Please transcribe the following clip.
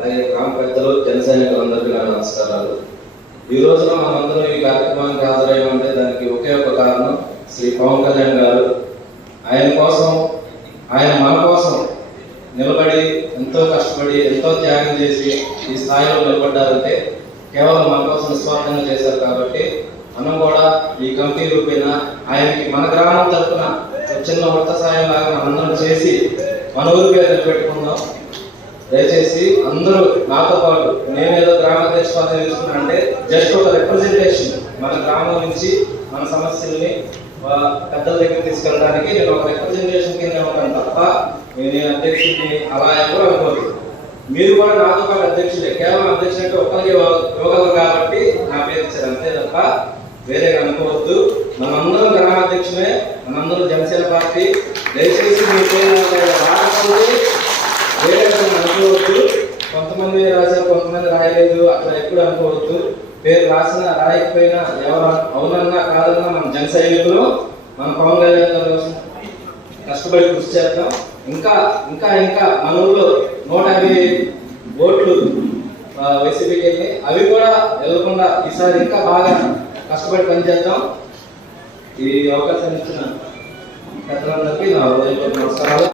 అలాగే గ్రామ పెద్దలు జన సైనికులందరికీ నా నమస్కారాలు. ఈ రోజున మనందరం ఈ కార్యక్రమానికి హాజరయ్యామంటే దానికి ఒకే ఒక కారణం శ్రీ పవన్ కళ్యాణ్ గారు. ఆయన కోసం ఆయన మన కోసం నిలబడి ఎంతో కష్టపడి ఎంతో త్యాగం చేసి ఈ స్థాయిలో నిలబడ్డారంటే కేవలం మన కోసం నిస్వార్థంగా చేశారు కాబట్టి మనం కూడా ఈ కమిటీ రూపేణ ఆయనకి మన గ్రామం తరఫున చిన్న వృత్త సాయం లాగా మనందరం చేసి మన ఊరి పేరు దయచేసి అందరూ నాతో పాటు నేనేదో గ్రామ అధ్యక్ష పదవి తీసుకున్నా అంటే జస్ట్ ఒక రిప్రజెంటేషన్ మన గ్రామం నుంచి మన సమస్యల్ని పెద్దల దగ్గర తీసుకెళ్ళడానికి నేను ఒక రిప్రజెంటేషన్ కింద ఉన్నాను తప్ప నేను అధ్యక్షుడిని అలా ఎవరు అనుకోరు మీరు కూడా నాతో పాటు అధ్యక్షులే కేవలం అధ్యక్షుడు అంటే ఒక్కరికి ఇవ్వగలరు కాబట్టి నా పేరు ఇచ్చారు అంతే తప్ప వేరే అనుకోవద్దు. మనందరం గ్రామాధ్యక్షులే మనందరం జనసేన పార్టీ. దయచేసి మీ పేరు రాకపోతే వేరే విధంగా అనుకోవద్దు కొంతమంది రాశారు కొంతమంది రాయలేదు అట్లా ఎప్పుడు అనుకోవద్దు. పేరు రాసిన రాయకపోయినా ఎవరు అవునన్నా కాదన్నా మన జన సైనికులు మన పవన్ కళ్యాణ్ గారు కష్టపడి కృషి చేద్దాం. ఇంకా ఇంకా ఇంకా మన ఊళ్ళో నూట యాభై ఓట్లు వైసీపీకి వెళ్ళి అవి కూడా వెళ్ళకుండా ఈసారి ఇంకా బాగా కష్టపడి పనిచేద్దాం. ఈ అవకాశం ఇచ్చిన పెద్దలందరికీ నా హృదయపూర్వక నమస్కారాలు.